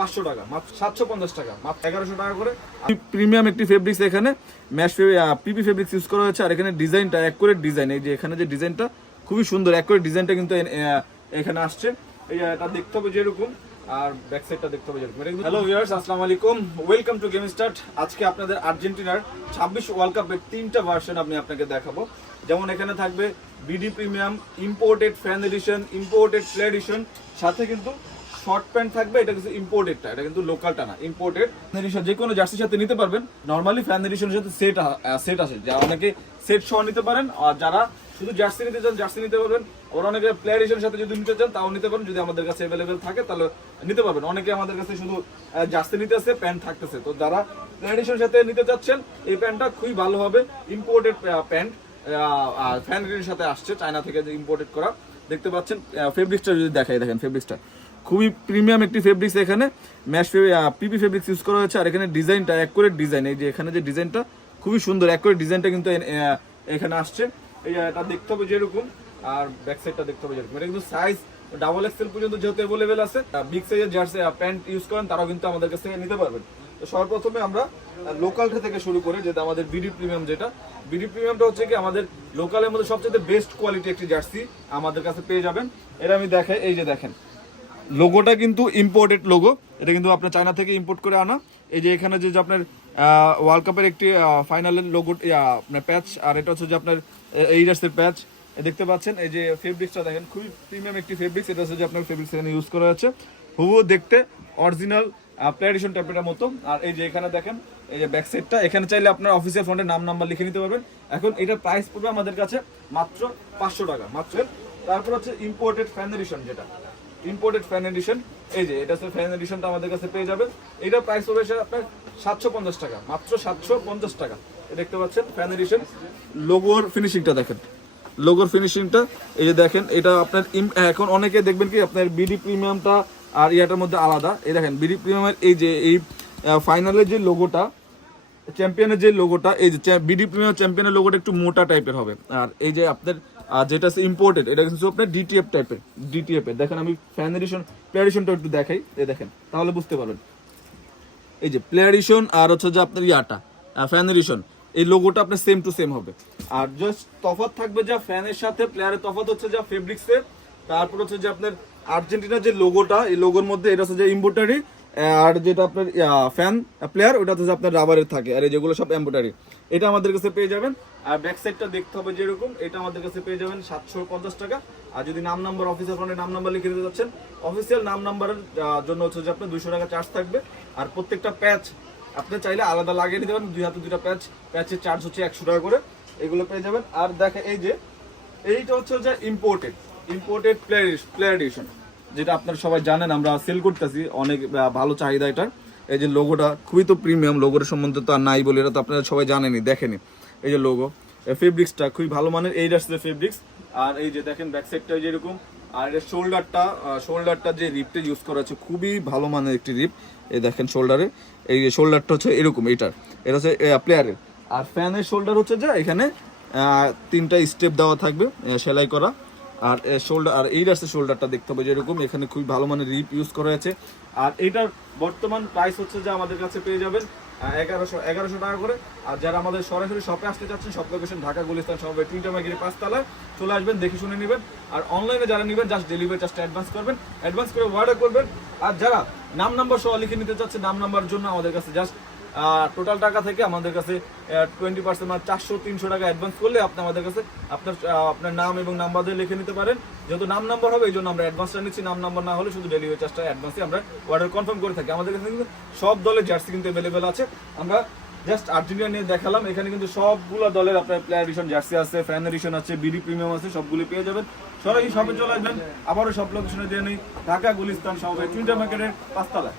500 টাকা, মাত্র 750 টাকা, মাত্র 1100 টাকা করে। প্রিমিয়াম একটি ফেব্রিক্স, এখানে ম্যাশ পিপি ফেব্রিক্স ইউজ করা হয়েছে। আর এখানে ডিজাইনটা অ্যাকুরেট ডিজাইন, এই যে এখানে যে ডিজাইনটা খুবই সুন্দর অ্যাকুরেট ডিজাইনটা কিন্তু এখানে আসছে। এটা দেখতে হবে যেরকম, আর ব্যাক সাইডটা দেখতে হবে যেরকম। হ্যালো ভিউয়ার্স, আসসালামু আলাইকুম, ওয়েলকাম টু গেম স্টার্ট। আজকে আপনাদের আর্জেন্টিনার 26 ওয়ার্ল্ড কাপের 3টা ভার্সন আমি আপনাকে দেখাবো। যেমন এখানে থাকবে BD premium, imported fan addition, imported play addition, সাথে কিন্তু শর্ট প্যান্ট থাকবে। এটা কিন্তু ইম্পোর্টেডটা, এটা কিন্তু লোকালটা না, ইম্পোর্টেড এডিশন। যে কোনো জার্সির সাথে নিতে পারবেন। নর্মালি ফ্যান এডিশনের সাথে সেট আসে, যা অনেকে সেট সহ নিতে পারেন। আর যারা শুধু জার্সি নিতে চান জার্সি নিতে পারবেন। আবার অনেকে প্লে এডিশনের সাথে যদি নিতে চান তাও নিতে পারেন, যদি আমাদের কাছে অ্যাভেলেবেল থাকে তাহলে নিতে পারবেন। অনেকে আমাদের কাছে শুধু জার্সি নিতে আসে, প্যান্ট থাকতেছে। তো যারা প্লে এডিশনের সাথে নিতে চাচ্ছেন, এই প্যান্টটা খুবই ভালো হবে। ইম্পোর্টেড প্যান্ট, ফ্যান এডিশনের সাথে আসছে, চায়না থেকে যে ইম্পোর্টেড করা। দেখতে পাচ্ছেন ফেব্রিক্সটা যদি দেখাই, দেখেন ফেব্রিক্সটা খুবই প্রিমিয়াম একটি ফেব্রিক্স। এখানে ম্যাশ পিপি ফেব্রিক্স ইউজ করা হয়েছে। আর এখানে ডিজাইনটা অ্যাকুরেট ডিজাইন, এই যে এখানে যে ডিজাইনটা খুবই সুন্দর অ্যাকুরেট ডিজাইনটা কিন্তু এখানে আসছে। এটা দেখতে হবে যেরকম, আর ব্যাক সাইডটা দেখতে হবে যেরকম। এটা কিন্তু সাইজ ডাবল এক্সেল পর্যন্ত যেহেতু অ্যাভেলেবেল আছে, বিগ সাইজের জার্সি প্যান্ট ইউজ করেন তারাও কিন্তু আমাদের কাছ থেকে নিতে পারবেন। তো সর্বপ্রথমে আমরা লোকালটা থেকে শুরু করে, যেটা আমাদের বিডি প্রিমিয়াম, যেটা বিডি প্রিমিয়ামটা হচ্ছে কি আমাদের লোকালের মধ্যে সবচেয়ে বেস্ট কোয়ালিটি একটি জার্সি আমাদের কাছে পেয়ে যাবেন। এটা আমি দেখাই, এই যে দেখেন লোগোটা কিন্তু ইম্পোর্টেড লোগো, এটা কিন্তু আপনার চায়না থেকে ইম্পোর্ট করে আনা। এই যে এখানে যে আপনার ওয়ার্ল্ড কাপের একটি ফাইনালের লোগো আপনার প্যাচ, আর এটা হচ্ছে যে আপনার এইডার্সের প্যাচ দেখতে পাচ্ছেন। এই যে ফেব্রিক্সটা দেখেন, খুবই প্রিমিয়াম একটি ফেব্রিক্স। এটা হচ্ছে যে আপনার ফেব্রিক্স এখানে ইউজ করা হচ্ছে, হুবহু দেখতে অরিজিনাল প্লে এডিশন টাইপের মতো। আর এই যে এখানে দেখেন, এই যে ব্যাক সাইডটা, এখানে চাইলে আপনার অফিসিয়াল ফন্টে নাম নাম্বার লিখে নিতে পারবেন। এখন এটার প্রাইস পড়বে আমাদের কাছে মাত্র 500 টাকা মাত্র। তারপর হচ্ছে ইম্পোর্টেড ফ্যান এডিশন, যেটা ইম্পোর্টেড ফ্যান এডিশন, এই যে এটা হচ্ছে ফ্যান এডিশনটা আমাদের কাছে পেয়ে যাবেন। এটার প্রাইস হবে আপনার 750 টাকা, মাত্র 750 টাকা। দেখতে পাচ্ছেন ফ্যান এডিশন। লোগোর ফিনিশিংটা দেখেন, লোগোর ফিনিশিংটা এই যে দেখেন। এটা আপনার এখন অনেকে দেখবেন কি আপনার বিডি প্রিমিয়ামটা আর ইয়াটার মধ্যে আলাদা। এই দেখেন বিডি প্রিমিয়ামের এই যে এই ফাইনালের যে লোগোটা, চ্যাম্পিয়নের যে লোগোটা, এই যে বিডি প্রিমিয়াম চ্যাম্পিয়নের লোগোটা একটু মোটা টাইপের হবে। আর এই যে আপনার যেটা ইম্পোর্টেড, এটা কিন্তু আপনার ডিটিএফ টাইপের, ডিটিএফ এর। দেখেন আমি ফ্যান এডিশন প্লে এডিশনটা একটু দেখাই, এই দেখেন তাহলে বুঝতে পারবেন। এই যে প্লে এডিশন আর হচ্ছে যে আপনার ইয়াটা ফ্যান এডিশন, এই লোগোটা আপনার সেম টু সেম হবে। আর জাস্ট তফাৎ থাকবে যা ফ্যানের সাথে প্লেয়ারের তফাৎ হচ্ছে যা ফেব্রিক্সের। তারপর হচ্ছে যে আপনার আর্জেন্টিনার যে লোগোটা, এই লোগোর মধ্যে এটা হচ্ছে যে এমব্রয়ডারি, আর যেটা আপনার ফ্যান প্লেয়ার ওটা হচ্ছে আপনার রাবারের থাকে, আর এই যেগুলো সব এমব্রয়ডারি। এটা আমাদের কাছে পেয়ে যাবেন। আর ব্যাক সাইডটা দেখতে হবে যেরকম, এটা আমাদের কাছে পেয়ে যাবেন 750 টাকা। আর যদি নাম নাম্বার অফিসিয়াল ফোনে নাম নাম্বার লিখে দিতে যাচ্ছেন, অফিসিয়াল নাম নাম্বারের জন্য হচ্ছে যে আপনার 200 টাকা চার্জ থাকবে। আর প্রত্যেকটা প্যাচ আপনি চাইলে আলাদা লাগিয়ে নিতে পারেন, 2 হাতে 2টা প্যাচ, প্যাচের চার্জ হচ্ছে 100 টাকা করে, এগুলো পেয়ে যাবেন। আর দেখেন এই যে এইটা হচ্ছে যে ইম্পোর্টেড প্লে এডিশন, যেটা আপনারা সবাই জানেন আমরা সেল করতেছি, অনেক ভালো চাহিদা এটার। এই যে লোগোটা খুবই তো প্রিমিয়াম, লোগোর সম্বন্ধে তো আর নাই বলে, এটা তো আপনারা সবাই জানেনই, দেখেনি। এই যে লোগো ফেব্রিক্সটা খুবই ভালো মানের, এই রাস্তার ফেব্রিক্স। আর এই যে দেখেন ব্যাক সাইডটা যেরকম। আর এর শোল্ডারটা যে রিপটা ইউজ করা আছে খুবই ভালো মানের একটি রিপ। এই দেখেন শোল্ডারে, এই যে শোল্ডারটা হচ্ছে এরকম, এটা হচ্ছে প্লেয়ারের। আর ফ্যানের শোল্ডার হচ্ছে যে এখানে 3টা স্টেপ দেওয়া থাকবে সেলাই করা। আর শোল্ডার, আর এই রাস্তার শোল্ডারটা দেখতে হবে যেরকম, এখানে খুবই ভালো মানের রিপ ইউজ করা আছে। আর এটার বর্তমান প্রাইস হচ্ছে যে আমাদের কাছে পেয়ে যাবেন 1100 টাকা করে। আর যারা আমাদের সরাসরি শপে আসতে চাচ্ছেন, শপ লোকেশন ঢাকা গুলিস্তান শপে 3টা মার্কেটে 5 তলায় চলে আসবেন, দেখে শুনে নেবেন। আর অনলাইনে যারা নেবেন জাস্ট ডেলিভারি চার্জটা অ্যাডভান্স করবেন, অ্যাডভান্স করে অর্ডার করবেন। আর যারা নাম নাম্বার সহ লিখে নিতে চাচ্ছেন, নাম নাম্বার জন্য আমাদের কাছে জাস্ট টোটাল টাকা থেকে আমাদের কাছে 20% মানে 400-300 টাকা অ্যাডভান্স করলে আপনি আমাদের কাছে আপনার নাম এবং নাম্বার দিয়ে লিখে নিতে পারেন। যেহেতু নাম নাম্বার হবে এই জন্য আমরা অ্যাডভান্সটা নিচ্ছি, নাম নাম্বার না হলে শুধু ডেলিভারি চার্জটা অ্যাডভান্সে আমরা অর্ডার কনফার্ম করে থাকি। আমাদের কাছে কিন্তু সব দলের জার্সি কিন্তু অ্যাভেলেবেল আছে। আমরা জাস্ট আর্জেন্টিনা নিয়ে দেখালাম, এখানে কিন্তু সবগুলো দলের আপনার প্লেয়ার এডিশন জার্সি আছে, ফ্যান এডিশন আছে, বিডি প্রিমিয়াম আছে, সবগুলো পেয়ে যাবেন। সরাসরি শপে চলে আসবেন। আবারও সব লোকেশনে দিয়ে নেই, ঢাকা গুলিস্তান শপে 3টা মার্কেটের 5 তলায়।